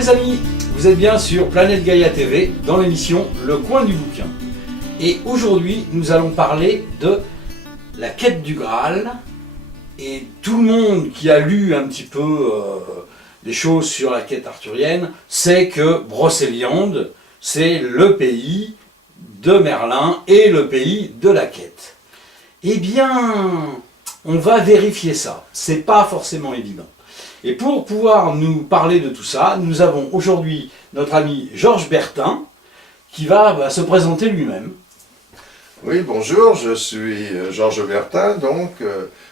les amis, vous êtes bien sur Planète Gaïa TV dans l'émission Le Coin du Bouquin. Et aujourd'hui nous allons parler de la quête du Graal. Et tout le monde qui a lu un petit peu des choses sur la quête arthurienne sait que Brocéliande c'est le pays de Merlin et le pays de la quête. Eh bien, on va vérifier ça. C'est pas forcément évident. Et pour pouvoir nous parler de tout ça, nous avons aujourd'hui notre ami Georges Bertin qui va se présenter lui-même. Oui, bonjour, je suis Georges Bertin, donc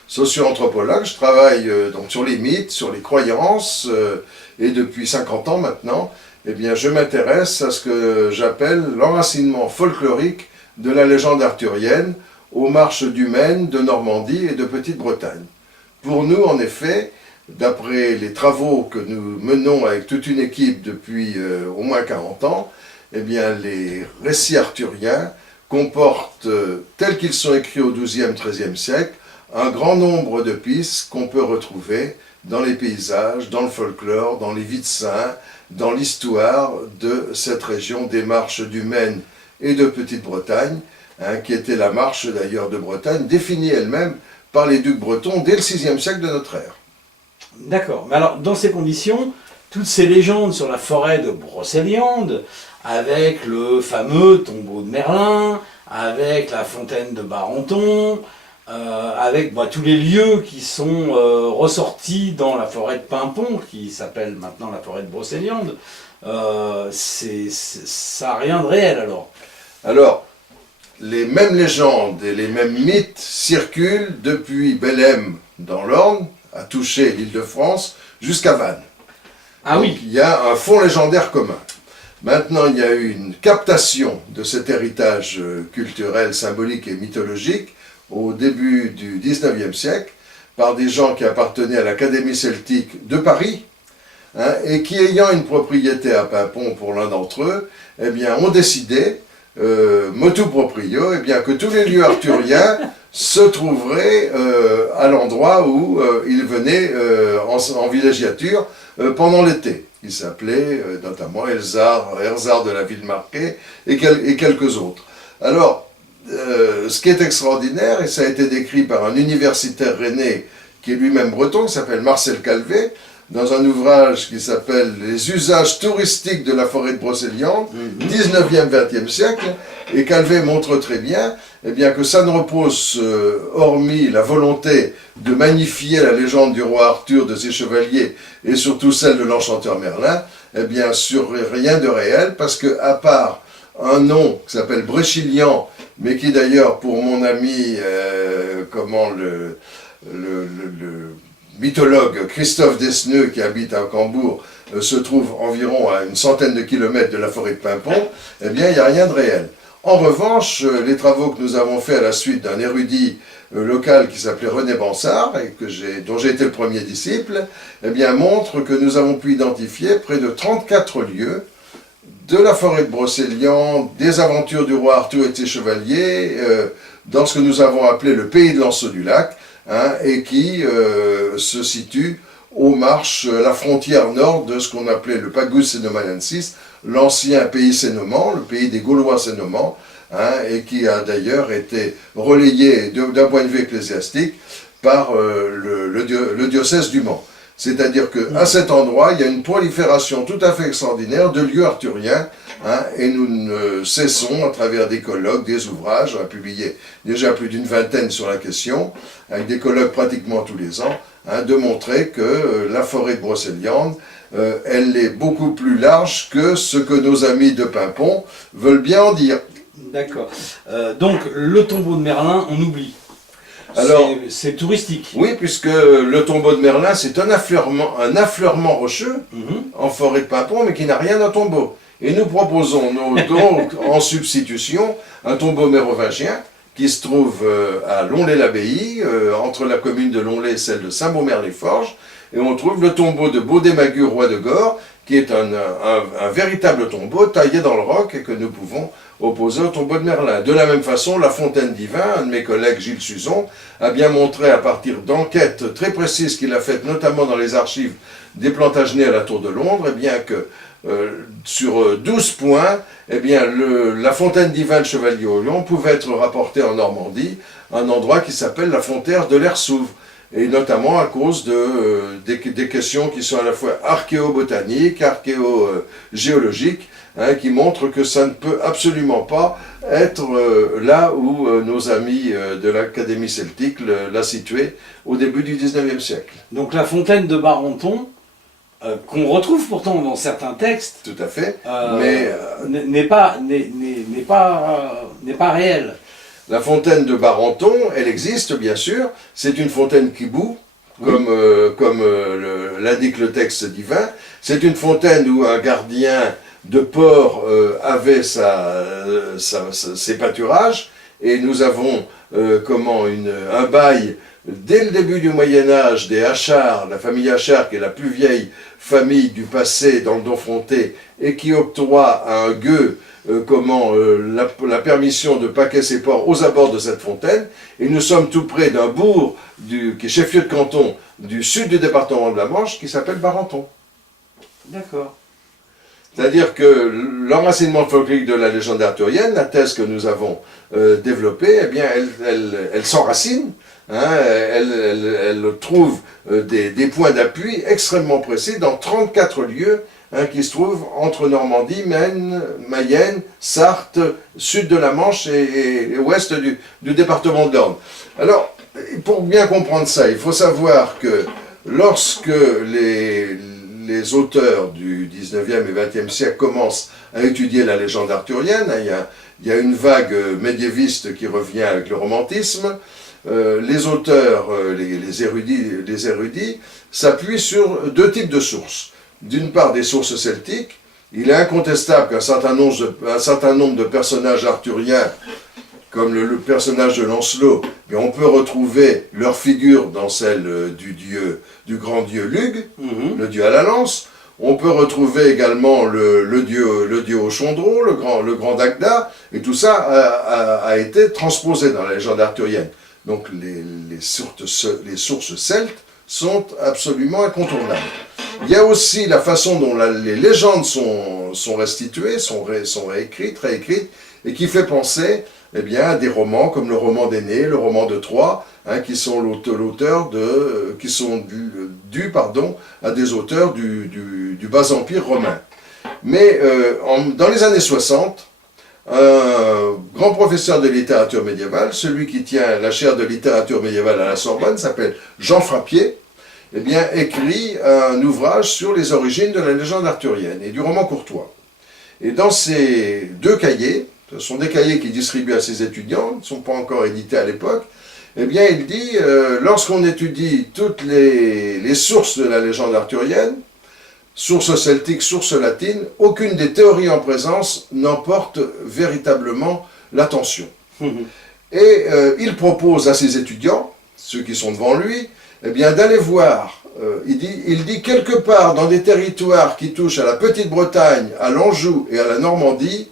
socio-anthropologue. Je travaille donc sur les mythes, sur les croyances, et depuis 50 ans maintenant, eh bien, je m'intéresse à ce que j'appelle l'enracinement folklorique de la légende arthurienne aux marches du Maine, de Normandie et de Petite-Bretagne. Pour nous, en effet, d'après les travaux que nous menons avec toute une équipe depuis au moins 40 ans, eh bien, les récits arthuriens comportent, tels qu'ils sont écrits au XIIe, XIIIe siècle, un grand nombre de pistes qu'on peut retrouver dans les paysages, dans le folklore, dans les vies de saints, dans l'histoire de cette région des marches du Maine et de Petite-Bretagne, qui était la marche d'ailleurs de Bretagne, définie elle-même par les ducs bretons dès le VIe siècle de notre ère. D'accord, mais alors dans ces conditions, toutes ces légendes sur la forêt de Brocéliande, avec le fameux tombeau de Merlin, avec la fontaine de Barenton, avec tous les lieux qui sont ressortis dans la forêt de Pimpon, qui s'appelle maintenant la forêt de Brocéliande, ça n'a rien de réel alors. Alors, les mêmes légendes et les mêmes mythes circulent depuis Bellem dans l'Orne, à toucher l'Île-de-France, jusqu'à Vannes. Ah donc, oui. Il y a un fond légendaire commun. Maintenant, il y a eu une captation de cet héritage culturel, symbolique et mythologique au début du XIXe siècle par des gens qui appartenaient à l'Académie celtique de Paris et qui, ayant une propriété à Pimpon pour l'un d'entre eux, eh bien, ont décidé, motu proprio, eh bien, que tous les lieux arthuriens se trouveraient à l'endroit où ils venaient en villégiature pendant l'été. Il s'appelait notamment Erzard de la ville marquée et quelques autres. Alors, ce qui est extraordinaire, et ça a été décrit par un universitaire rennais qui est lui-même breton, qui s'appelle Marcel Calvet, dans un ouvrage qui s'appelle « Les usages touristiques de la forêt de Brocéliande, 19e, 20e siècle », et Calvet montre très bien, eh bien que ça ne repose, hormis la volonté de magnifier la légende du roi Arthur, de ses chevaliers, et surtout celle de l'enchanteur Merlin, eh bien sur rien de réel, parce que à part un nom qui s'appelle Bréchilian, mais qui d'ailleurs pour mon ami, le mythologue Christophe Desneux, qui habite à Cambourg, se trouve environ à une centaine de kilomètres de la forêt de Pimpon, eh bien il n'y a rien de réel. En revanche, les travaux que nous avons faits à la suite d'un érudit local qui s'appelait René Bansard, et dont j'ai été le premier disciple, eh bien, montrent que nous avons pu identifier près de 34 lieux de la forêt de Brocéliande, des aventures du roi Arthur et de ses chevaliers, dans ce que nous avons appelé le pays de l'Anseau du Lac, et qui se situe aux marches, la frontière nord de ce qu'on appelait le Pagus Cénomanensis, l'ancien pays sénomant, le pays des Gaulois sénomants, et qui a d'ailleurs été relayé d'un point de vue ecclésiastique par le diocèse du Mans. C'est-à-dire qu'à cet endroit, il y a une prolifération tout à fait extraordinaire de lieux arthuriens, et nous ne cessons, à travers des colloques, des ouvrages, on a publié déjà plus d'une vingtaine sur la question, avec des colloques pratiquement tous les ans, de montrer que la forêt de Brocéliande, elle est beaucoup plus large que ce que nos amis de Pimpon veulent bien en dire. D'accord. Donc, le tombeau de Merlin, on oublie. Alors, c'est touristique. Oui, puisque le tombeau de Merlin, c'est un affleurement rocheux en forêt de Pimpon, mais qui n'a rien d'un tombeau. Et nous proposons donc en substitution un tombeau mérovingien qui se trouve à Lonlay-l'Abbaye, entre la commune de Lonlay et celle de Saint-Beaumer-les-Forges, et on trouve le tombeau de Baudémagur, roi de Gore, qui est un véritable tombeau taillé dans le roc et que nous pouvons opposé au tombeau de Merlin. De la même façon, la fontaine d'Ivin, un de mes collègues, Gilles Suzon, a bien montré à partir d'enquêtes très précises qu'il a faites, notamment dans les archives des Plantagenets à la Tour de Londres, eh bien que sur 12 points, eh bien la fontaine d'Ivin de Chevalier au Lion pouvait être rapportée en Normandie, un endroit qui s'appelle la Fontaine de l'Ersouve, et notamment à cause des questions qui sont à la fois archéobotaniques, archéogéologiques, qui montrent que ça ne peut absolument pas être là où nos amis de l'Académie celtique l'a situé au début du 19e siècle. Donc la fontaine de Barenton, qu'on retrouve pourtant dans certains textes, tout à fait, mais n'est pas réelle. La fontaine de Barenton, elle existe bien sûr, c'est une fontaine qui bout, comme l'indique le texte divin. C'est une fontaine où un gardien de port avait ses pâturages, et nous avons un bail dès le début du Moyen-Âge des Achard, la famille Achard qui est la plus vieille famille du passé dans le Don-Fronté et qui octroie à un gueux la permission de paquer ses porcs aux abords de cette fontaine, et nous sommes tout près d'un bourg qui est chef-lieu de canton du sud du département de la Manche qui s'appelle Barenton. D'accord. C'est-à-dire que l'enracinement folklorique de la légende arthurienne, la thèse que nous avons développée, eh bien, elle s'enracine, elle trouve des points d'appui extrêmement précis dans 34 lieux qui se trouvent entre Normandie, Maine, Mayenne, Sarthe, sud de la Manche et ouest du département de l'Orne. Alors, pour bien comprendre ça, il faut savoir que lorsque les auteurs du 19e et 20e siècle commencent à étudier la légende arthurienne, il y a une vague médiéviste qui revient avec le romantisme. Les auteurs, les érudits s'appuient sur deux types de sources. D'une part, des sources celtiques. Il est incontestable qu'un certain nombre de personnages arthuriens, comme le personnage de Lancelot, mais on peut retrouver leur figure dans celle du grand dieu Lugh, le dieu à la lance. On peut retrouver également le dieu au chondron, le grand Dagda, et tout ça a été transposé dans la légende arthurienne. Donc les sources celtes sont absolument incontournables. Il y a aussi la façon dont les légendes sont restituées, sont réécrites, et qui fait penser à des romans comme le roman d'Énée, le roman de Troie, qui sont dus à des auteurs du bas empire romain. Mais dans les années 60, un grand professeur de littérature médiévale, celui qui tient la chaire de littérature médiévale à la Sorbonne, s'appelle Jean Frappier, écrit un ouvrage sur les origines de la légende arthurienne et du roman courtois. Et dans ces deux cahiers, ce sont des cahiers qu'il distribue à ses étudiants, ils ne sont pas encore édités à l'époque, il dit, lorsqu'on étudie toutes les sources de la légende arthurienne, sources celtiques, sources latines, aucune des théories en présence n'emporte véritablement l'attention. Et il propose à ses étudiants, ceux qui sont devant lui, d'aller voir, il dit quelque part dans des territoires qui touchent à la Petite-Bretagne, à l'Anjou et à la Normandie,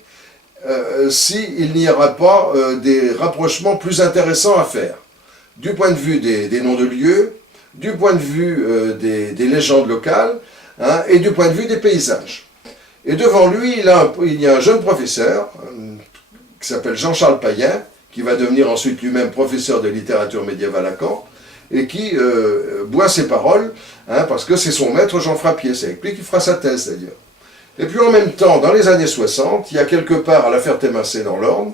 s'il n'y aura pas des rapprochements plus intéressants à faire, du point de vue des noms de lieux, du point de vue des légendes locales, et du point de vue des paysages. Et devant lui, il y a un jeune professeur qui s'appelle Jean-Charles Payen, qui va devenir ensuite lui-même professeur de littérature médiévale à Caen, et qui boit ses paroles, parce que c'est son maître Jean Frappier, c'est avec lui qu'il fera sa thèse d'ailleurs. Et puis en même temps, dans les années 60, il y a quelque part à la Ferté-Macé dans l'Orne,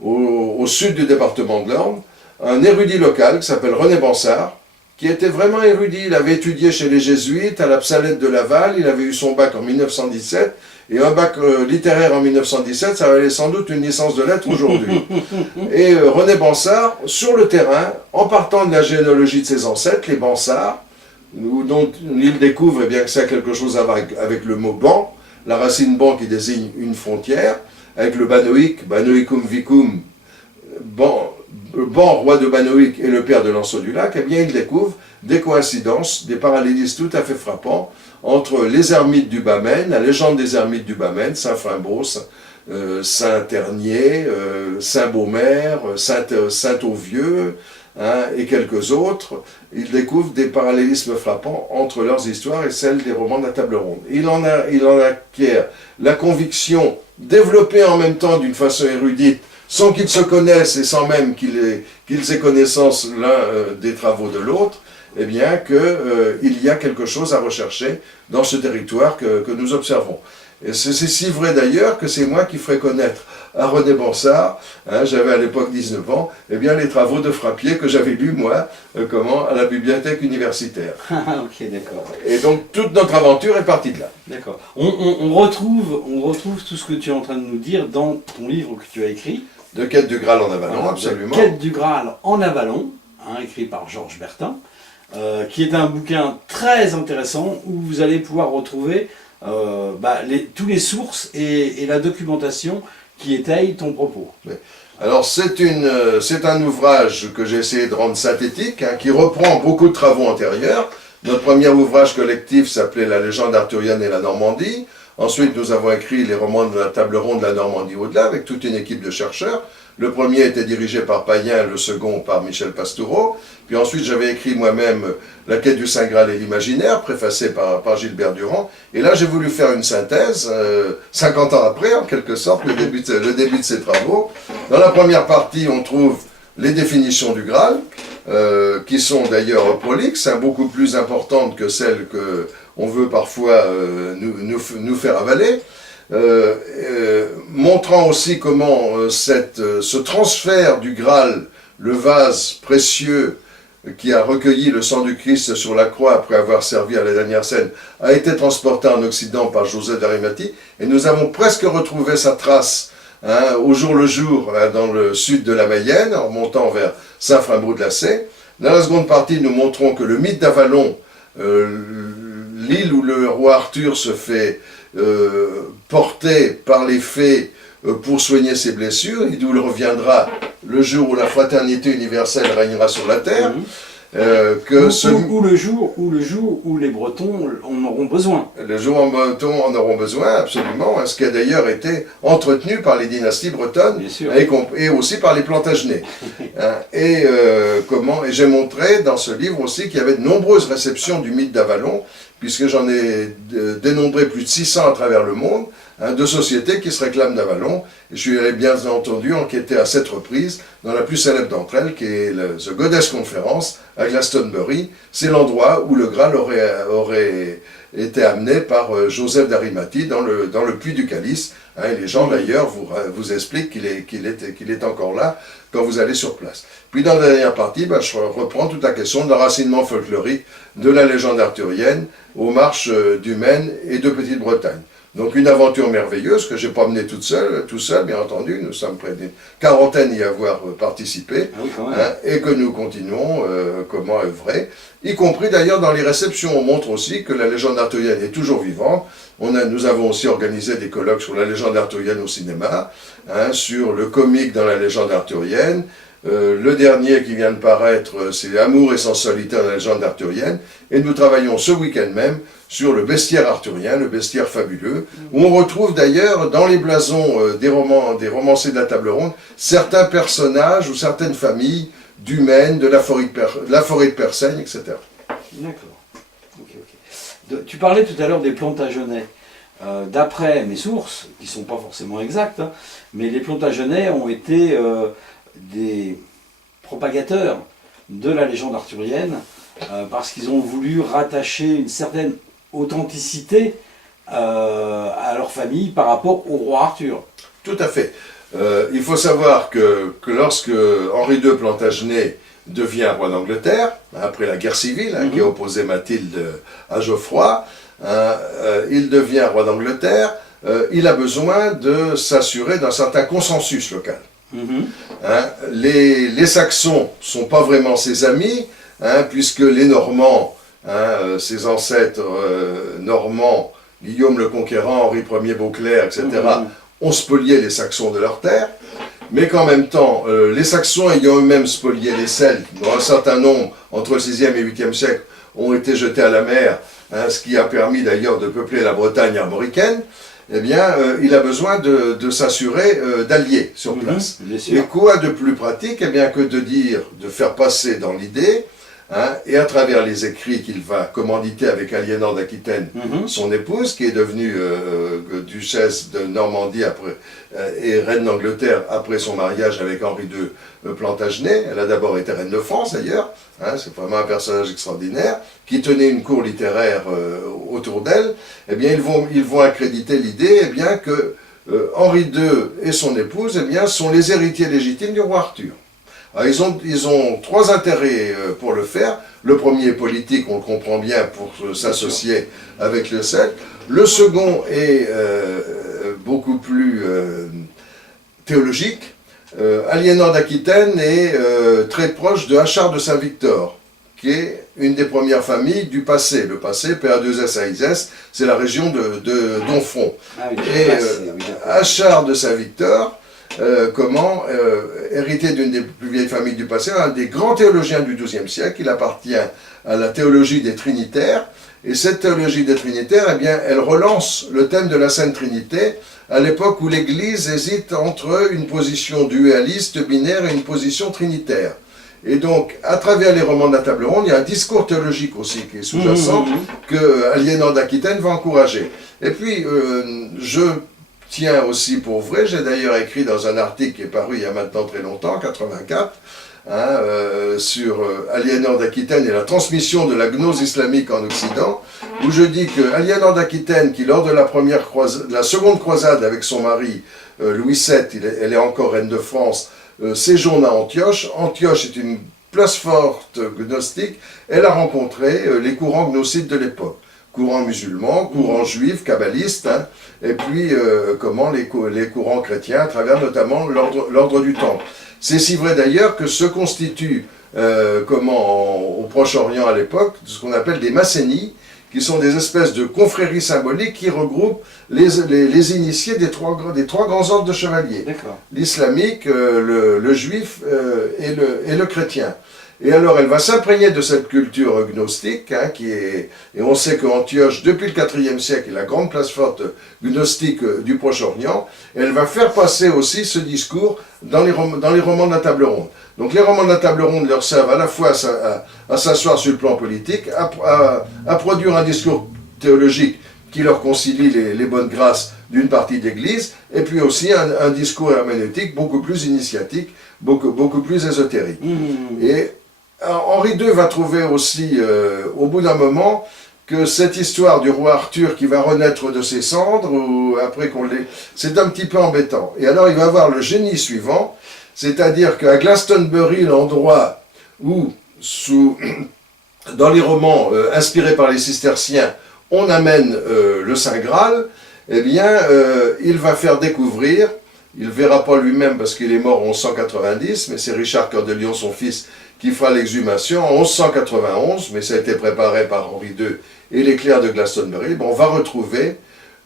au sud du département de l'Orne, un érudit local qui s'appelle René Bansard, qui était vraiment érudit. Il avait étudié chez les Jésuites, à la Psalette de Laval, il avait eu son bac en 1917, et un bac littéraire en 1917, ça valait sans doute une licence de lettres aujourd'hui. Et René Bansard, sur le terrain, en partant de la généalogie de ses ancêtres, les Bansards, dont il découvre que ça a quelque chose avec le mot ban, la racine ban qui désigne une frontière, avec le Banoïque, Banoïcum vicum, ban, roi de Banoïque et le père de Lancelot du Lac, il découvre des coïncidences, des parallélismes tout à fait frappants entre les ermites du Bas-Maine, la légende des ermites du Bas-Maine, Saint-Frimbos, Saint-Ternier, Saint-Beaumer, Saint-Auvieux, hein, et quelques autres. Il découvre des parallélismes frappants entre leurs histoires et celles des romans de la Table Ronde. Il en acquiert la conviction, développée en même temps d'une façon érudite, sans qu'ils se connaissent et sans même qu'ils aient connaissance l'un des travaux de l'autre, eh bien qu'il y a quelque chose à rechercher dans ce territoire que nous observons. Et c'est si vrai d'ailleurs que c'est moi qui ferai connaître à René Bansard, hein, j'avais à l'époque 19 ans, eh bien les travaux de Frappier que j'avais lus moi, à la bibliothèque universitaire. Ok, d'accord. Et donc toute notre aventure est partie de là. D'accord. On retrouve tout ce que tu es en train de nous dire dans ton livre que tu as écrit. De Quête du Graal en Avalon, Voilà, absolument. Quête du Graal en Avalon, hein, écrit par Georges Bertin, qui est un bouquin très intéressant où vous allez pouvoir retrouver tous les sources et la documentation qui étayent ton propos. Oui. Alors c'est un ouvrage que j'ai essayé de rendre synthétique, hein, qui reprend beaucoup de travaux antérieurs. Notre premier ouvrage collectif s'appelait La légende arthurienne et la Normandie. Ensuite, nous avons écrit les romans de la Table Ronde de la Normandie au-delà, avec toute une équipe de chercheurs. Le premier était dirigé par Payen, le second par Michel Pastoureau. Puis ensuite, j'avais écrit moi-même La quête du Saint Graal et l'imaginaire, préfacé par Gilbert Durand. Et là, j'ai voulu faire une synthèse, 50 ans après, en quelque sorte, le début de ces travaux. Dans la première partie, on trouve les définitions du Graal, qui sont d'ailleurs prolixes, hein, beaucoup plus importantes que celles qu'on veut parfois nous faire avaler. Montrant aussi comment ce transfert du Graal, le vase précieux qui a recueilli le sang du Christ sur la croix après avoir servi à la dernière scène, a été transporté en Occident par Joseph d'Arimathie, et nous avons presque retrouvé sa trace, hein, au jour le jour, hein, dans le sud de la Mayenne, en montant vers Saint-Frimbaud-de-la-Sée. Dans la seconde partie, nous montrons que le mythe d'Avalon, l'île où le roi Arthur se fait porté par les fées pour soigner ses blessures, et d'où il reviendra le jour où la fraternité universelle régnera sur la terre, ou le jour où les Bretons en auront besoin. Le jour où les Bretons en auront besoin, absolument, hein, ce qui a d'ailleurs été entretenu par les dynasties bretonnes, et aussi par les Plantagenets. Hein, et j'ai montré dans ce livre aussi qu'il y avait de nombreuses réceptions du mythe d'Avalon, puisque j'en ai dénombré plus de 600 à travers le monde, hein, de sociétés qui se réclament d'Avalon. Et je suis allé bien entendu enquêter à 7 reprises dans la plus célèbre d'entre elles, qui est The Goddess Conference à Glastonbury. C'est l'endroit où le Graal aurait été amené par Joseph d'Arimathie dans le puits du Calice. Hein, et les gens d'ailleurs vous expliquent qu'il est encore là quand vous allez sur place. Puis dans la dernière partie, je reprends toute la question de l'enracinement folklorique de la légende arthurienne aux marches du Maine et de Petite-Bretagne. Donc une aventure merveilleuse que je n'ai pas menée tout seul, bien entendu. Nous sommes près d'une quarantaine y avoir participé, hein, et que nous continuons comment œuvrer, y compris d'ailleurs dans les réceptions. On montre aussi que la légende arthurienne est toujours vivante. Nous avons aussi organisé des colloques sur la légende arthurienne au cinéma, hein, sur le comique dans la légende arthurienne. Le dernier qui vient de paraître, c'est Amour et sensualité dans la légende arthurienne. Et nous travaillons ce week-end même sur le bestiaire arthurien, le bestiaire fabuleux, où on retrouve d'ailleurs dans les blasons des romanciers de la Table Ronde, certains personnages ou certaines familles du Maine, de la forêt de Persaigne, etc. D'accord. Okay. Tu parlais tout à l'heure des Plantagenets. D'après mes sources, qui ne sont pas forcément exactes, hein, mais les Plantagenets ont été des propagateurs de la légende arthurienne, parce qu'ils ont voulu rattacher une certaine authenticité à leur famille par rapport au roi Arthur. Tout à fait. Il faut savoir que lorsque Henri II Plantagenet devient roi d'Angleterre, après la guerre civile, qui a opposé Mathilde à Geoffroy, il devient roi d'Angleterre, il a besoin de s'assurer d'un certain consensus local. Hein, les Saxons ne sont pas vraiment ses amis, hein, puisque les Normands, hein, ses ancêtres normands, Guillaume le Conquérant, Henri Ier Beauclerc, etc., ont spolié les Saxons de leurs terres, mais qu'en même temps, les Saxons ayant eux-mêmes spolié les Celtes, dont un certain nombre, entre le 6e et 8e siècle, ont été jetés à la mer hein, ce qui a permis d'ailleurs de peupler la Bretagne armoricaine, eh bien, il a besoin de s'assurer d'alliés sur place. Bien sûr. Et quoi de plus pratique, eh bien, que de faire passer dans l'idée, hein, et à travers les écrits qu'il va commanditer avec Aliénor d'Aquitaine, son épouse, qui est devenue duchesse de Normandie après, et reine d'Angleterre après son mariage avec Henri II Plantagenet. Elle a d'abord été reine de France d'ailleurs, hein, c'est vraiment un personnage extraordinaire, qui tenait une cour littéraire autour d'elle. Eh bien, ils vont accréditer l'idée eh bien, que Henri II et son épouse eh bien, sont les héritiers légitimes du roi Arthur. Alors, ils ont trois intérêts pour le faire. Le premier est politique, on le comprend bien, pour s'associer avec le Celte. Le second est beaucoup plus théologique. Aliénor d'Aquitaine est très proche de Achard de Saint-Victor, qui est une des premières familles du passé. Le passé, PA2S, c'est la région de Domfront. Ah oui, et oui, Achard de Saint-Victor, hérité d'une des plus vieilles familles du passé, un des grands théologiens du XIIe siècle. Il appartient à la théologie des Trinitaires, et cette théologie des Trinitaires, eh bien, elle relance le thème de la Sainte Trinité à l'époque où l'Église hésite entre une position dualiste, binaire, et une position trinitaire. Et donc, à travers les romans de la table ronde, il y a un discours théologique aussi qui est sous-jacent, que Aliénor d'Aquitaine va encourager. Et puis, je tiens aussi pour vrai, j'ai d'ailleurs écrit dans un article qui est paru il y a maintenant très longtemps, 84, hein, sur Aliénor d'Aquitaine et la transmission de la gnose islamique en Occident, où je dis que Aliénor d'Aquitaine, qui lors de la seconde croisade avec son mari Louis VII, elle est encore reine de France, séjourne à Antioche. Antioche est une place forte gnostique. Elle a rencontré les courants gnostiques de l'époque. Courants musulmans, courants juifs, kabbalistes, hein, et puis les courants chrétiens à travers notamment l'ordre du Temple. C'est si vrai d'ailleurs que se constituent au Proche-Orient à l'époque ce qu'on appelle des massénies, qui sont des espèces de confréries symboliques qui regroupent les initiés des trois grands ordres de chevaliers. L'islamique, le juif et le chrétien. Et alors elle va s'imprégner de cette culture gnostique, hein, et on sait qu'Antioche, depuis le IVe siècle, est la grande place forte gnostique du Proche-Orient. Elle va faire passer aussi ce discours dans les romans de la table ronde. Donc les romans de la table ronde leur servent à la fois à s'asseoir sur le plan politique, à produire un discours théologique qui leur concilie les bonnes grâces d'une partie d'Église, et puis aussi un discours herméneutique beaucoup plus initiatique, beaucoup plus ésotérique. Et Henri II va trouver aussi, au bout d'un moment, que cette histoire du roi Arthur qui va renaître de ses cendres, ou après c'est un petit peu embêtant. Et alors il va avoir le génie suivant, c'est-à-dire qu'à Glastonbury, l'endroit où, dans les romans inspirés par les cisterciens, on amène le Saint Graal, eh bien, il va faire découvrir, il ne verra pas lui-même parce qu'il est mort en 1190, mais c'est Richard Cœur de Lion, son fils, qui fera l'exhumation en 1191, mais ça a été préparé par Henri II et les clercs de Glastonbury. Bon, on va retrouver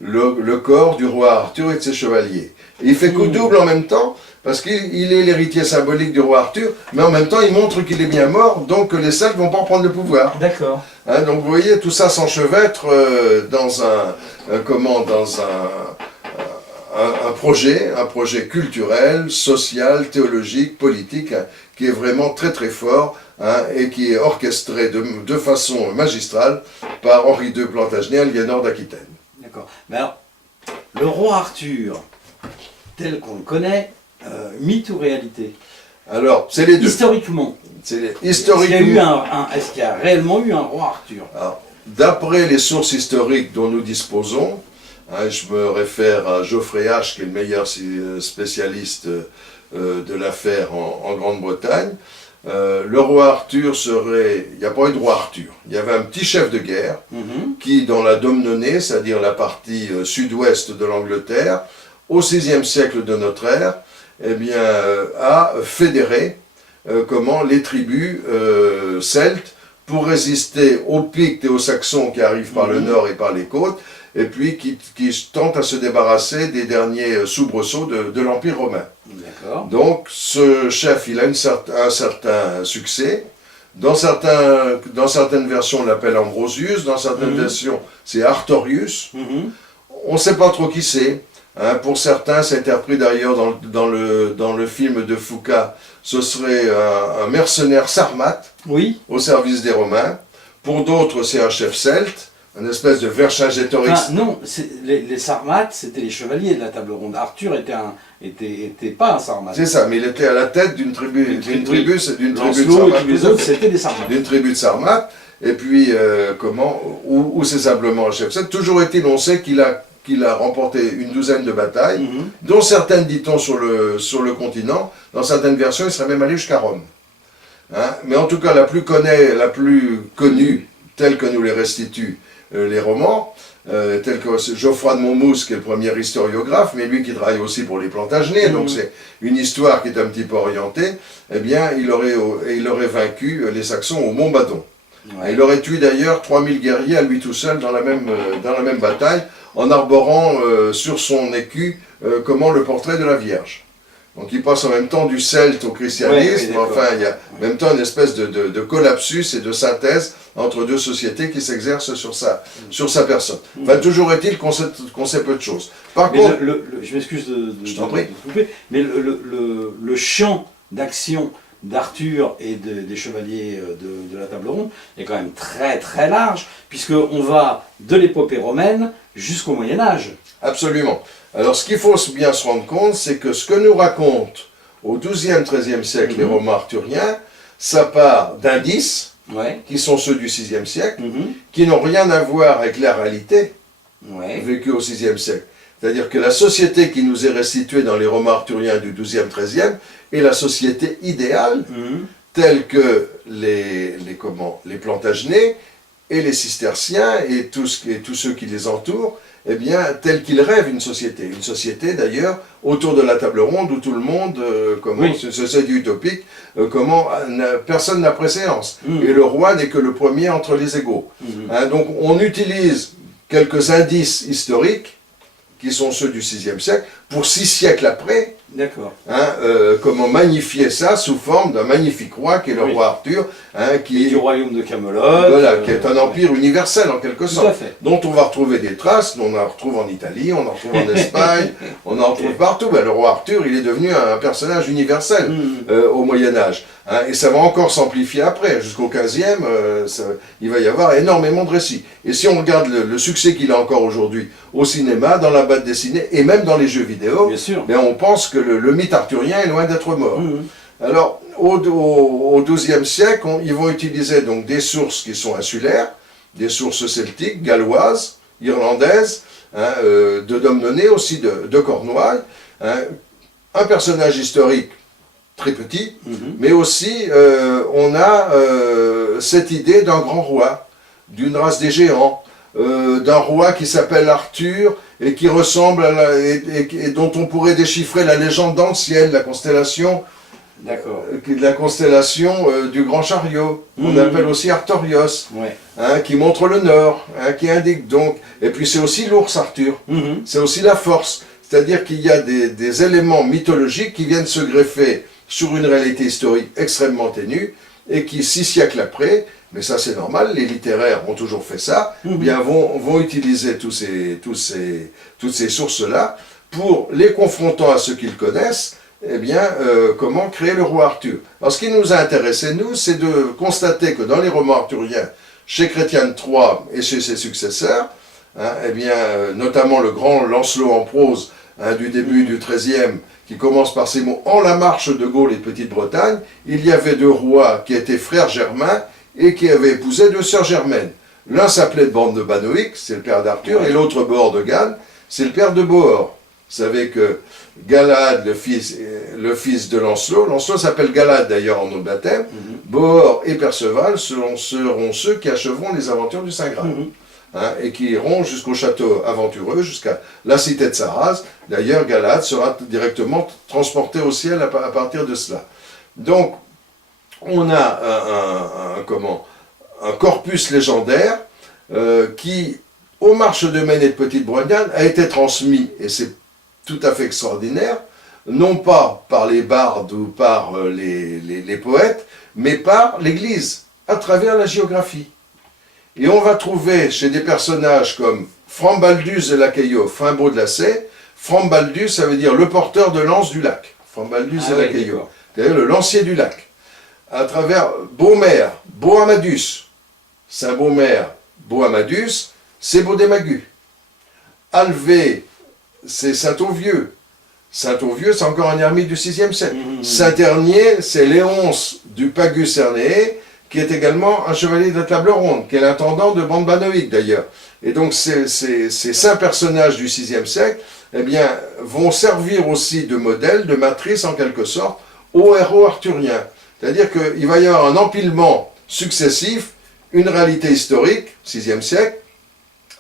le corps du roi Arthur et de ses chevaliers. Et il fait coup double en même temps, parce qu'il est l'héritier symbolique du roi Arthur, mais en même temps il montre qu'il est bien mort, donc que les Celtes ne vont pas prendre le pouvoir. D'accord. Hein, donc vous voyez, tout ça s'enchevêtre dans un projet culturel, social, théologique, politique, hein, qui est vraiment très très fort, hein, et qui est orchestré de façon magistrale par Henri II Plantagenet, Aliénor d'Aquitaine. D'accord. Mais alors, le roi Arthur, tel qu'on le connaît, mythe ou réalité? Alors, c'est les deux. Historiquement. Historiquement. Est-ce qu'il y a réellement eu un roi Arthur? D'après les sources historiques dont nous disposons, hein, je me réfère à Geoffrey H, qui est le meilleur spécialiste de l'affaire en Grande-Bretagne, le roi Arthur serait... Il n'y a pas eu de roi Arthur. Il y avait un petit chef de guerre qui, dans la Domnonée, c'est-à-dire la partie sud-ouest de l'Angleterre, au VIe siècle de notre ère, eh bien, a fédéré les tribus celtes pour résister aux Pictes et aux Saxons qui arrivent par le nord et par les côtes, et puis qui tentent à se débarrasser des derniers soubresauts de l'Empire romain. Donc ce chef, il a un certain succès, Dans certaines versions, on l'appelle Ambrosius, dans certaines versions, c'est Artorius. On ne sait pas trop qui c'est. Hein. Pour certains, c'est interprété d'ailleurs dans le film de Foucault, ce serait un mercenaire sarmate au service des Romains. Pour d'autres, c'est un chef celte, une espèce de Vercingétorix. Enfin, non, les Sarmates, c'était les chevaliers de la table ronde. Arthur était pas un Sarmate. C'est ça, mais il était à la tête d'une tribu de Lancelot et tous les autres, c'était des Sarmates. D'une tribu de Sarmates, et puis, ou c'est simplement un chef celte. Toujours est-il, on sait qu'il a remporté une douzaine de batailles, dont certaines, dit-on, sur le continent. Dans certaines versions, il serait même allé jusqu'à Rome. Hein? Mais en tout cas, la plus connue, telle que nous les restituent les romans, tels que Geoffroy de Monmouth, qui est le premier historiographe, mais lui qui travaille aussi pour les Plantagenets, donc c'est une histoire qui est un petit peu orientée, eh bien, il aurait vaincu les Saxons au Mont Badon. Ouais. Il aurait tué d'ailleurs 3000 guerriers à lui tout seul dans la même bataille, en arborant sur son écu le portrait de la Vierge. Donc il passe en même temps du celte au christianisme, enfin il y a en même temps une espèce de collapsus et de synthèse entre deux sociétés qui s'exercent sur sa personne. Enfin, toujours est-il qu'on sait peu de choses. Par contre, je m'excuse de couper, mais le champ d'action d'Arthur et des chevaliers de la table ronde est quand même très très large, puisqu'on va de l'épopée romaine jusqu'au Moyen-Âge. Absolument. Alors ce qu'il faut bien se rendre compte, c'est que ce que nous racontent au XIIe, XIIIe siècle les romans arthuriens, ça part d'indices, qui sont ceux du VIe siècle, qui n'ont rien à voir avec la réalité vécue au VIe siècle. C'est-à-dire que la société qui nous est restituée dans les romans arthuriens du XIIe, XIIIe est la société idéale, telle que les Plantagenets et les Cisterciens et tous ceux qui les entourent, eh bien, telle qu'ils rêvent une société. Une société, d'ailleurs, autour de la table ronde, où tout le monde, c'est du utopique, personne n'a préséance. Et le roi n'est que le premier entre les égaux. Hein, donc, on utilise quelques indices historiques, qui sont ceux du VIe siècle, pour 6 siècles après, comment magnifier ça sous forme d'un magnifique roi qui est le roi Arthur, qui est du royaume de Camelot, qui est un empire universel en quelque sorte, dont on va retrouver des traces, on en retrouve en Italie, on en retrouve en Espagne, on en retrouve partout. Ben, le roi Arthur, il est devenu un personnage universel au Moyen-Âge, et ça va encore s'amplifier après, jusqu'au XVe, il va y avoir énormément de récits. Et si on regarde le succès qu'il a encore aujourd'hui au cinéma, dans la bande dessinée, et même dans les jeux vidéo, ben, on pense que le mythe arthurien est loin d'être mort. Alors, au XIIe siècle, ils vont utiliser donc des sources qui sont insulaires, des sources celtiques, galloises, irlandaises, de Domnonée, aussi de Cornouailles, un personnage historique très petit, mais aussi on a cette idée d'un grand roi, d'une race des géants, d'un roi qui s'appelle Arthur et qui ressemble et dont on pourrait déchiffrer la légende dans le ciel, la constellation du grand chariot, qu'on appelle aussi Artorios, qui montre le nord, qui indique donc, et puis c'est aussi l'ours Arthur, c'est aussi la force, c'est-à-dire qu'il y a des éléments mythologiques qui viennent se greffer sur une réalité historique extrêmement ténue, et qui 6 siècles après, mais ça c'est normal, les littéraires ont toujours fait ça, bien vont utiliser toutes ces sources-là, pour les confrontant à ce qu'ils connaissent, eh bien, comment créer le roi Arthur. Alors ce qui nous a intéressé, nous, c'est de constater que dans les romans arthuriens, chez Chrétien III et chez ses successeurs, eh bien, notamment le grand Lancelot en prose du début du XIIIe, qui commence par ces mots « En la marche de Gaule et de Petite-Bretagne, il y avait 2 rois qui étaient frères germains et qui avaient épousé 2 sœurs germaines. L'un s'appelait Borne de Banoïc, c'est le père d'Arthur, et l'autre Bohor de Galles, c'est le père de Bohor. Vous savez que Galad, le fils de Lancelot s'appelle Galad d'ailleurs en nom de baptême, Bohor et Perceval seront ceux qui achèveront les aventures du Saint Graal. Et qui iront jusqu'au château aventureux, jusqu'à la cité de Sarraz. D'ailleurs, Galad sera directement transporté au ciel à partir de cela. Donc, on a un corpus légendaire qui, aux marches de Maine et de Petite-Bretagne, a été transmis, et c'est tout à fait extraordinaire, non pas par les bardes ou par les poètes, mais par l'Église, à travers la géographie. Et on va trouver chez des personnages comme Frambaldus de Lacaillot, Frimbault de la Sey. Frambaldus, ça veut dire le porteur de l'anse du lac. Frambaldus de Lacaillot, c'est-à-dire le lancier du lac. À travers Beaumer, Beauamadus, Saint-Beaumer, Beauamadus, c'est Baudémagus. Alvé, c'est Saint-Auvieux. Saint-Auvieux, c'est encore un ermite du VIe siècle. Saint-Ternier, c'est Léonce du Pagus Cernéé, qui est également un chevalier de la table ronde, qui est l'intendant de Bande-Banoïque d'ailleurs. Et donc ces saints personnages du VIe siècle, eh bien, vont servir aussi de modèle, de matrice en quelque sorte, aux héros arthuriens. C'est-à-dire qu'il va y avoir un empilement successif, une réalité historique, VIe siècle,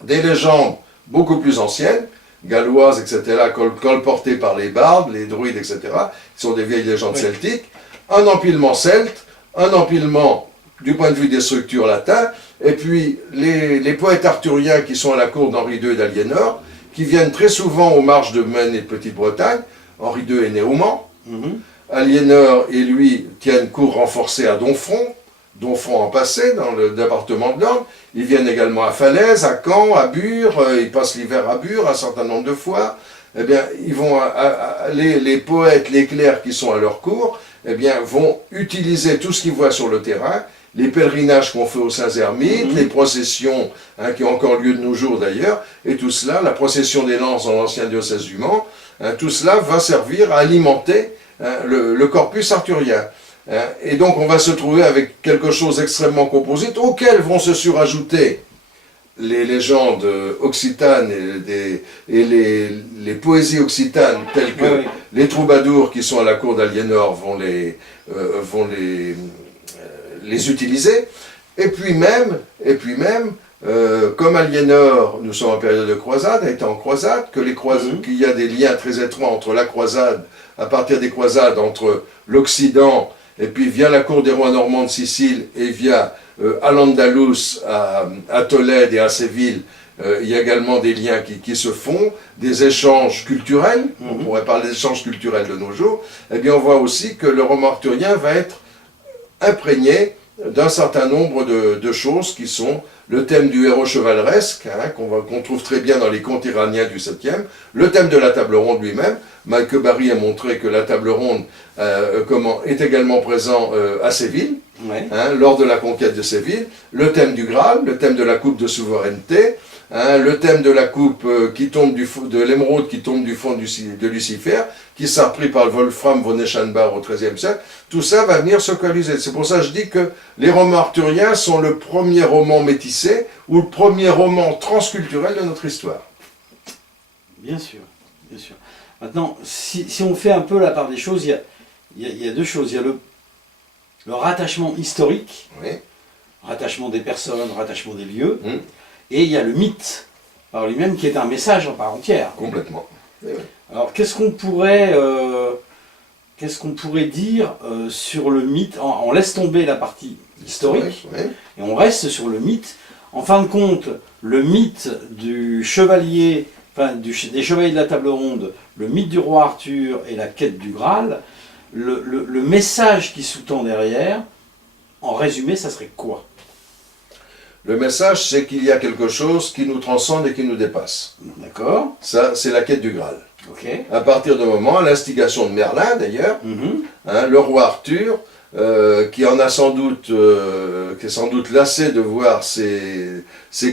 des légendes beaucoup plus anciennes, galloises, etc., colportées par les bardes, les druides, etc., qui sont des vieilles légendes celtiques, un empilement celte, un empilement du point de vue des structures latins, et puis les poètes arthuriens qui sont à la cour d'Henri II et d'Aliénor, qui viennent très souvent aux marges de Maine et de Petite-Bretagne. Henri II est né au Mans. Aliénor et lui tiennent cour renforcée à Domfront en passé, dans le département de l'Orne. Ils viennent également à Falaise, à Caen, à Bure, ils passent l'hiver à Bure un certain nombre de fois. Eh bien, ils vont les poètes, les clercs qui sont à leur cour, eh bien, vont utiliser tout ce qu'ils voient sur le terrain, les pèlerinages qu'on fait aux Saints-Hermites, les processions qui ont encore lieu de nos jours d'ailleurs, et tout cela, la procession des lances dans l'ancien diocèse du Mans, tout cela va servir à alimenter le corpus arthurien. Et donc on va se trouver avec quelque chose d'extrêmement composite, auquel vont se surajouter les légendes occitanes et les poésies occitanes, telles que les troubadours qui sont à la cour d'Aliénor vont les utiliser. Et puis même, comme Aliénor, nous sommes en période de croisade, a été en croisade, qu'il y a des liens très étroits entre la croisade, à partir des croisades, entre l'Occident, et puis via la cour des rois normands de Sicile, et via Al-Andalus, à Tolède et à Séville, il y a également des liens qui se font, des échanges culturels, on pourrait parler d'échanges culturels de nos jours, et bien on voit aussi que le roman arthurien va être imprégné d'un certain nombre de choses qui sont le thème du héros chevaleresque, qu'on trouve très bien dans les contes iraniens du 7e, le thème de la table ronde lui-même. Mike Barry a montré que la table ronde est également présent à Séville, lors de la conquête de Séville, le thème du Graal, le thème de la coupe de souveraineté, le thème de la coupe de l'émeraude qui tombe du fond de Lucifer, qui sera repris par le Wolfram von Eschenbach au XIIIe siècle. Tout ça va venir se coaliser. C'est pour ça que je dis que les romans arthuriens sont le premier roman métissé ou le premier roman transculturel de notre histoire. Bien sûr, bien sûr. Maintenant, si on fait un peu la part des choses, il y a deux choses. Il y a le rattachement historique, rattachement des personnes, rattachement des lieux, et il y a le mythe par lui-même qui est un message en part entière. Complètement. Alors qu'est-ce qu'on pourrait dire sur le mythe? On laisse tomber la partie historique et on reste sur le mythe. En fin de compte, le mythe du chevalier, des chevaliers de la table ronde, le mythe du roi Arthur et la quête du Graal, le message qui sous-tend derrière, en résumé, ça serait quoi? Le message, c'est qu'il y a quelque chose qui nous transcende et qui nous dépasse. D'accord. Ça, c'est la quête du Graal. Okay. À partir de moment, à l'instigation de Merlin d'ailleurs, le roi Arthur, qui est sans doute lassé de voir ses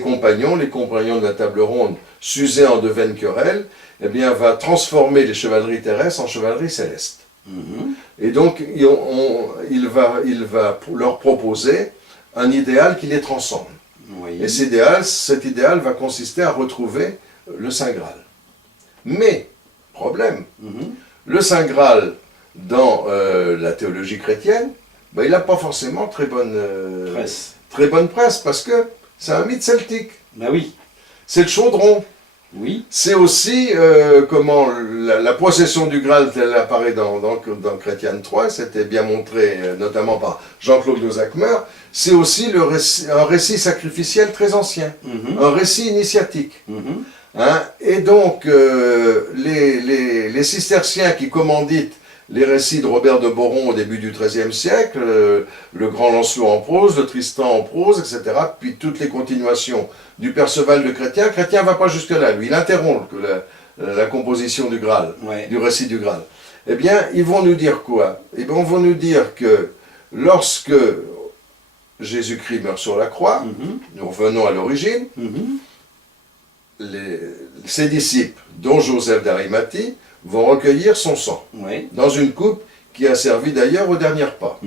compagnons, les compagnons de la table ronde, s'user en de vaines querelles, eh bien, va transformer les chevaleries terrestres en chevaleries célestes. Et donc, il va leur proposer un idéal qui les transcende. Et cet idéal va consister à retrouver le Saint Graal. Mais, problème, le Saint Graal, dans la théologie chrétienne, il n'a pas forcément très bonne presse, parce que c'est un mythe celtique. Ben oui. C'est le chaudron. Oui. C'est aussi comment la procession du Graal, telle apparaît dans Chrétien 3, c'était bien montré notamment par Jean-Claude Nozackmer, c'est aussi un récit sacrificiel très ancien, un récit initiatique. Et donc, les cisterciens qui commanditent les récits de Robert de Boron au début du XIIIe siècle, le Grand Lancelot en prose, le Tristan en prose, etc. Puis toutes les continuations du Perceval de Chrétien. Chrétien ne va pas jusque-là, lui, il interrompt la composition du Graal, du récit du Graal. Eh bien, ils vont nous dire quoi? Eh bien, ils vont nous dire que lorsque Jésus-Christ meurt sur la croix, nous revenons à l'origine, ses disciples, dont Joseph d'Arimathie, vont recueillir son sang dans une coupe qui a servi d'ailleurs au dernier repas.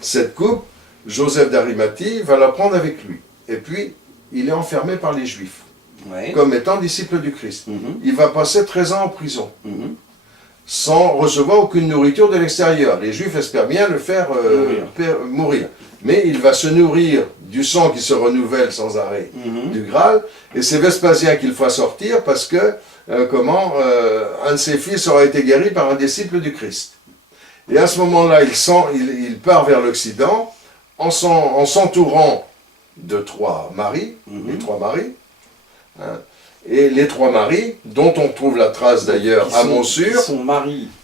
Cette coupe, Joseph d'Arimathie va la prendre avec lui. Et puis, il est enfermé par les Juifs, comme étant disciple du Christ. Il va passer 13 ans en prison, sans recevoir aucune nourriture de l'extérieur. Les Juifs espèrent bien le faire mourir. Mais il va se nourrir du sang qui se renouvelle sans arrêt du Graal, et c'est Vespasien qui le fera sortir parce que un de ses fils aura été guéri par un disciple du Christ. Et à ce moment-là, il part vers l'Occident en s'entourant de 3 maris, les 3 maris, et les 3 maris, dont on trouve la trace d'ailleurs à Montsûr,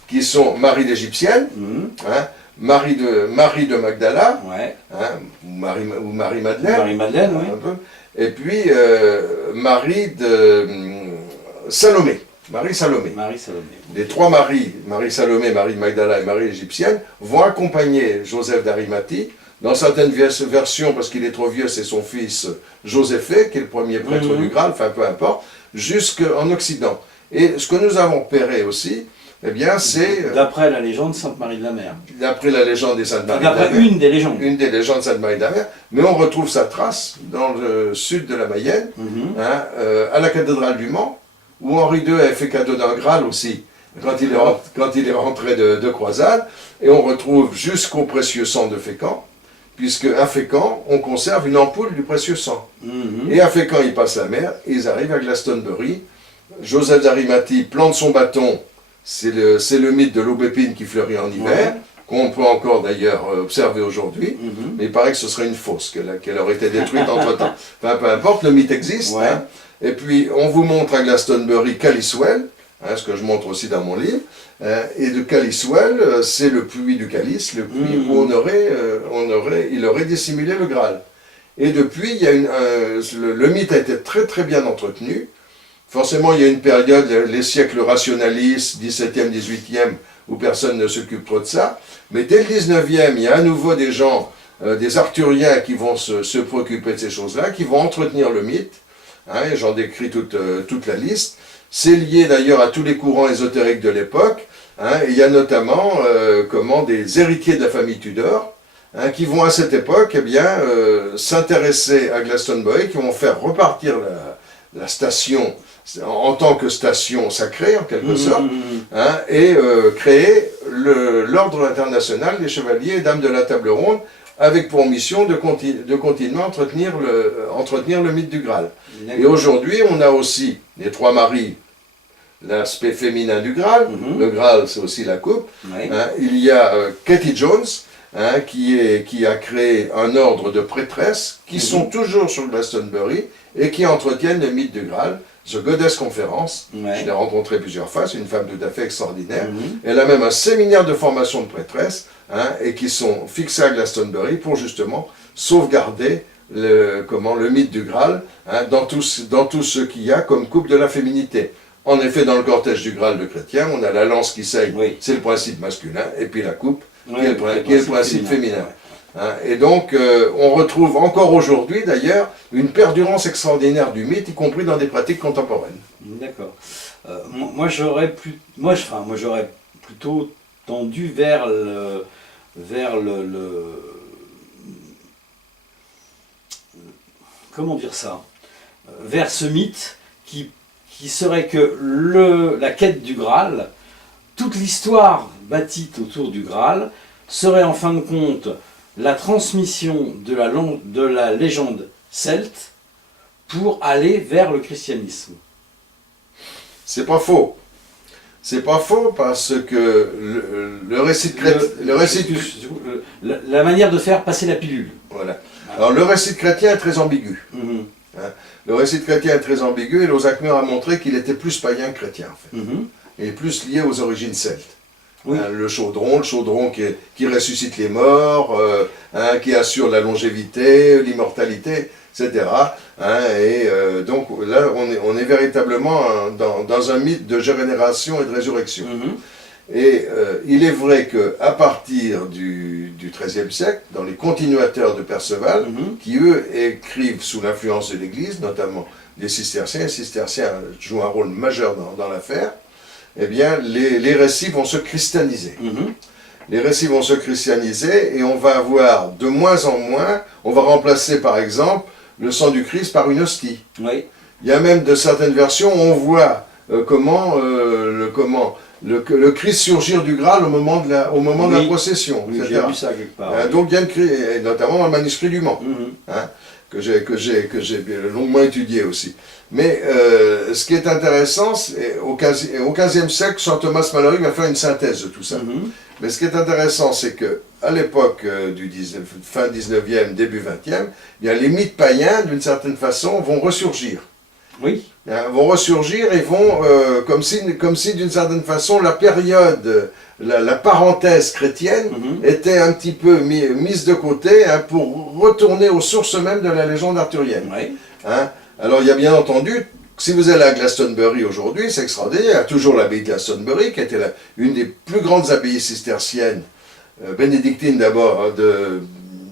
qui sont Marie l'Égyptienne, Marie de Magdala, ou Marie-Madeleine, et puis Marie de Salomé. Marie-Salomé. Les 3 maris, Marie-Salomé, Marie de Magdala et Marie l'Égyptienne, vont accompagner Joseph d'Arimathie. Dans certaines versions, parce qu'il est trop vieux, c'est son fils Joséphée, qui est le premier prêtre du Graal, enfin peu importe, jusqu'en Occident. Et ce que nous avons repéré aussi, eh bien, c'est... D'après la légende Sainte-Marie de la Mer. D'après la légende des Sainte-Marie de la Mer. D'après une des légendes. Une des légendes de Sainte-Marie de la Mer. Mais on retrouve sa trace dans le sud de la Mayenne, à la cathédrale du Mans, où Henri II avait fait cadeau d'un Graal aussi, quand il est rentré de croisade. Et on retrouve jusqu'au précieux sang de Fécamp, puisque à Fécamp, on conserve une ampoule du précieux sang. Et à Fécamp, ils passent la mer, et ils arrivent à Glastonbury. Joseph d'Arimathie plante son bâton. C'est le mythe de l'aubépine qui fleurit en hiver, qu'on peut encore d'ailleurs observer aujourd'hui, mais il paraît que ce serait une fosse, qu'elle aurait été détruite entre-temps. Enfin, peu importe, le mythe existe. Et puis, on vous montre à Glastonbury Caliswell, ce que je montre aussi dans mon livre, et de Caliswell, c'est le puits du Calice, le puits où il aurait dissimulé le Graal. Et depuis, il y a le mythe a été très très bien entretenu. Forcément, il y a une période, les siècles rationalistes, 17e, 18e, où personne ne s'occupe trop de ça. Mais dès le 19e, il y a à nouveau des gens, des arthuriens qui vont se préoccuper de ces choses-là, qui vont entretenir le mythe. Et j'en décris toute la liste. C'est lié d'ailleurs à tous les courants ésotériques de l'époque. Et il y a notamment des héritiers de la famille Tudor, qui vont à cette époque s'intéresser à Glastonbury, qui vont faire repartir la station en tant que station sacrée, en quelque sorte, et créer l'ordre international des chevaliers et dames de la table ronde, avec pour mission de continuer à entretenir le mythe du Graal. Et aujourd'hui, on a aussi les 3 maris, l'aspect féminin du Graal, le Graal c'est aussi la coupe, il y a Katie Jones, qui a créé un ordre de prêtresses, qui sont toujours sur Glastonbury, et qui entretiennent le mythe du Graal. The Goddess Conference, je l'ai rencontrée plusieurs fois, c'est une femme tout à fait extraordinaire. Elle a même un séminaire de formation de prêtresses, et qui sont fixés à Glastonbury pour justement sauvegarder le mythe du Graal, dans tout ce qu'il y a comme coupe de la féminité. En effet, dans le cortège du Graal de Chrétien, on a la lance qui saigne, c'est le principe masculin, et puis la coupe, qui est le principe féminin. Et donc, on retrouve encore aujourd'hui, d'ailleurs, une perdurance extraordinaire du mythe, y compris dans des pratiques contemporaines. D'accord. Moi, j'aurais plutôt tendu vers comment dire ça, vers ce mythe qui serait que la quête du Graal, toute l'histoire bâtie autour du Graal, serait en fin de compte la transmission de la légende celte pour aller vers le christianisme. C'est pas faux. C'est pas faux parce que le récit de la manière de faire passer la pilule. Voilà. Alors le récit de Chrétien est très ambigu. Le récit de Chrétien est très ambigu et Lozachmer a montré qu'il était plus païen que chrétien en fait. Et plus lié aux origines celtes. Oui. Hein, le chaudron qui ressuscite les morts, hein, qui assure la longévité, l'immortalité, etc. Hein, donc là, on est véritablement dans un mythe de régénération et de résurrection. Et il est vrai qu'à partir du XIIIe siècle, dans les continuateurs de Perceval, qui eux écrivent sous l'influence de l'Église, notamment les cisterciens jouent un rôle majeur dans l'affaire, eh bien les récits vont se christianiser. Les récits vont se christianiser et on va avoir de moins en moins, on va remplacer par exemple le sang du Christ par une hostie. Oui. Il y a même de certaines versions, on voit comment le Christ surgir du Graal au moment de la procession. Oui, j'ai vu ça quelque part. Donc il y a notamment dans le manuscrit du Mans, hein, que j'ai longuement étudié aussi. Mais ce qui est intéressant, au XVe siècle, Saint Thomas Malory va faire une synthèse de tout ça. Mais ce qui est intéressant, c'est qu'à l'époque du fin 19e, début 20e, les mythes païens, d'une certaine façon, vont ressurgir. Oui. Vont ressurgir et vont, comme si d'une certaine façon, la période, la parenthèse chrétienne était un petit peu mise de côté, hein, pour retourner aux sources mêmes de la légende arthurienne. Oui. Hein? Alors il y a bien entendu, si vous allez à Glastonbury aujourd'hui, c'est extraordinaire, il y a toujours l'abbaye de Glastonbury, qui était une des plus grandes abbayes cisterciennes, bénédictines d'abord,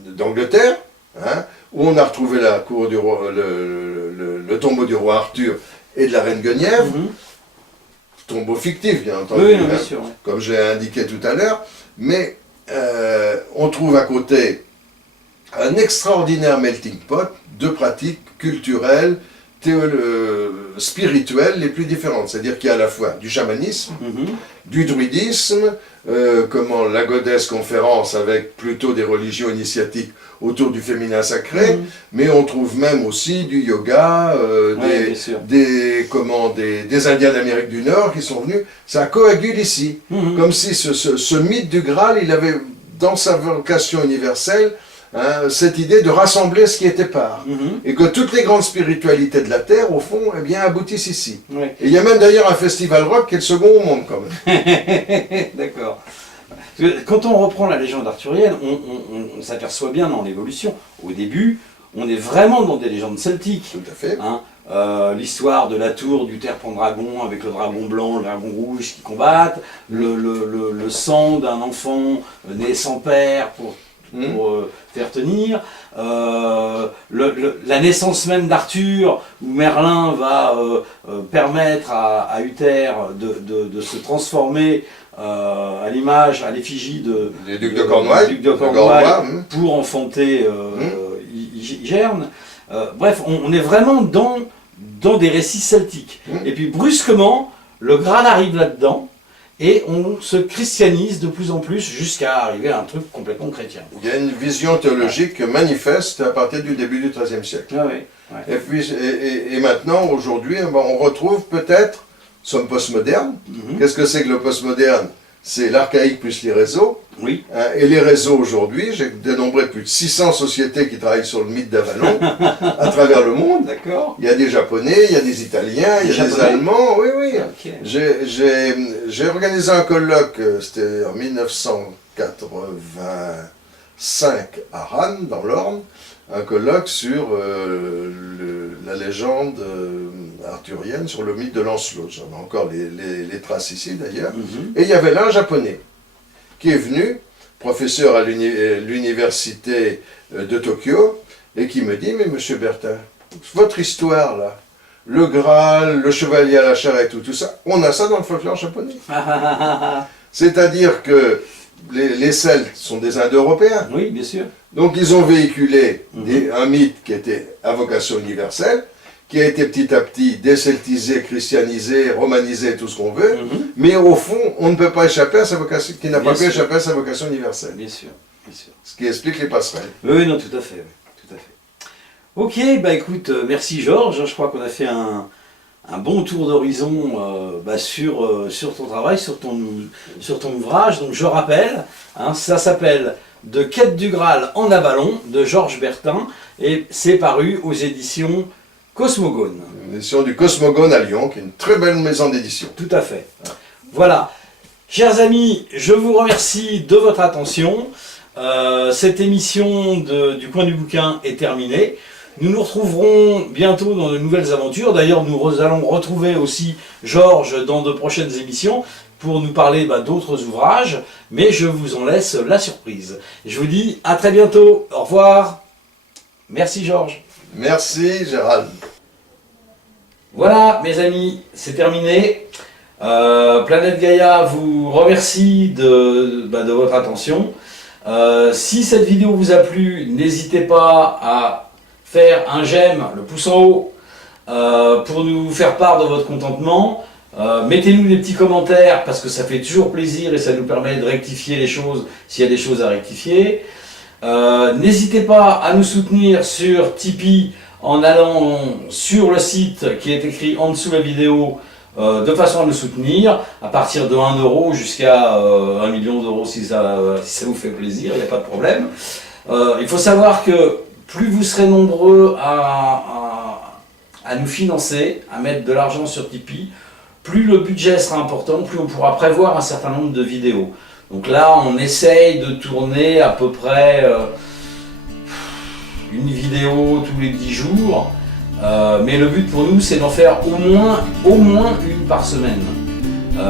d'Angleterre, hein, où on a retrouvé la cour du roi, le tombeau du roi Arthur et de la reine Guenièvre, tombeau fictif bien entendu, oui, bien sûr, comme je l'ai indiqué tout à l'heure, mais on trouve à côté un extraordinaire melting pot de pratiques culturelles, spirituelles les plus différentes. C'est-à-dire qu'il y a à la fois du chamanisme, du druidisme, la Goddess conférence avec plutôt des religions initiatiques autour du féminin sacré, mais on trouve même aussi du yoga, des Indiens d'Amérique du Nord qui sont venus. Ça coagule ici, comme si ce mythe du Graal, il avait dans sa vocation universelle, hein, cette idée de rassembler ce qui était part, et que toutes les grandes spiritualités de la Terre, au fond, eh bien, aboutissent ici. Oui. Et il y a même d'ailleurs un festival rock qui est le second au monde, quand même. D'accord. Quand on reprend la légende arthurienne, on s'aperçoit bien dans l'évolution. Au début, on est vraiment dans des légendes celtiques. Tout à fait. Hein, l'histoire de la tour du Terre-Pendragon avec le dragon blanc, le dragon rouge qui combattent, le sang d'un enfant né sans père pour faire tenir, la naissance même d'Arthur, où Merlin va permettre à Uther de se transformer à l'image, à l'effigie du duc de Cornouailles, pour enfanter Igerne. Bref, on est vraiment dans des récits celtiques. Et puis brusquement, le Graal arrive là-dedans, et on se christianise de plus en plus jusqu'à arriver à un truc complètement chrétien. Il y a une vision théologique manifeste à partir du début du XIIIe siècle. Ah oui, ouais. Et puis, et maintenant, aujourd'hui, on retrouve peut-être, sommes postmodernes. Qu'est-ce que c'est que le postmoderne? C'est l'archaïque plus les réseaux. Oui. Hein, et les réseaux aujourd'hui, j'ai dénombré plus de 600 sociétés qui travaillent sur le mythe d'Avalon à travers le monde. D'accord. Il y a des Japonais, il y a des Italiens, il y a des Allemands. Oui, oui. Okay. J'ai organisé un colloque, c'était en 1985 à Rennes, dans l'Orne, un colloque sur la légende arthurienne, sur le mythe de Lancelot. J'en ai encore les traces ici d'ailleurs. Et il y avait là un japonais qui est venu, professeur à l'université de Tokyo, et qui me dit, mais monsieur Bertin, votre histoire là, le Graal, le chevalier à la charrette, tout ça, on a ça dans le folklore japonais. C'est-à-dire que les Celtes sont des Indo-Européens. Oui, bien sûr. Donc ils ont véhiculé un mythe qui était à vocation universelle, qui a été petit à petit déceltisé, christianisé, romanisé, tout ce qu'on veut, mais au fond, on ne peut pas échapper à sa vocation, qui n'a pas pu échapper à sa vocation universelle. Bien sûr, bien sûr. Ce qui explique les passerelles. Oui, non, tout à fait. Oui, tout à fait. Ok, bah écoute, merci Georges, je crois qu'on a fait un bon tour d'horizon sur ton travail, sur ton ouvrage. Donc je rappelle, hein, ça s'appelle De quête du Graal en Avalon, de Georges Bertin, et c'est paru aux éditions Cosmogone. Une édition du Cosmogone à Lyon, qui est une très belle maison d'édition. Tout à fait. Voilà. Chers amis, je vous remercie de votre attention. Cette émission du coin du bouquin est terminée. Nous nous retrouverons bientôt dans de nouvelles aventures. D'ailleurs, nous allons retrouver aussi Georges dans de prochaines émissions pour nous parler d'autres ouvrages. Mais je vous en laisse la surprise. Je vous dis à très bientôt. Au revoir. Merci Georges. Merci Gérald. Voilà mes amis, c'est terminé. Planète Gaïa vous remercie de votre attention. Si cette vidéo vous a plu, n'hésitez pas à faire un j'aime, le pouce en haut, pour nous faire part de votre contentement. Mettez-nous des petits commentaires parce que ça fait toujours plaisir et ça nous permet de rectifier les choses s'il y a des choses à rectifier. N'hésitez pas à nous soutenir sur Tipeee en allant sur le site qui est écrit en dessous de la vidéo de façon à nous soutenir à partir de 1 euro jusqu'à 1 million d'euros si ça vous fait plaisir, il n'y a pas de problème. Il faut savoir que plus vous serez nombreux à nous financer, à mettre de l'argent sur Tipeee, plus le budget sera important, plus on pourra prévoir un certain nombre de vidéos. Donc là, on essaye de tourner à peu près une vidéo tous les 10 jours. Mais le but pour nous, c'est d'en faire au moins une par semaine.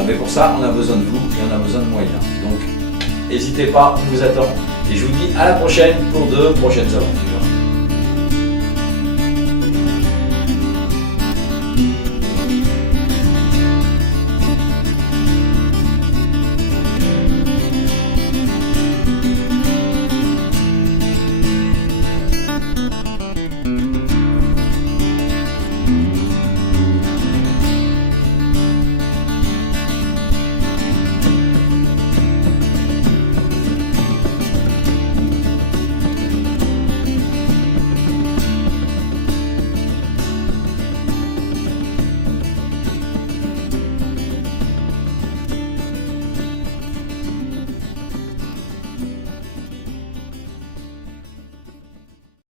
Mais pour ça, on a besoin de vous et on a besoin de moyens. Donc, n'hésitez pas, on vous attend. Et je vous dis à la prochaine pour de prochaines aventures.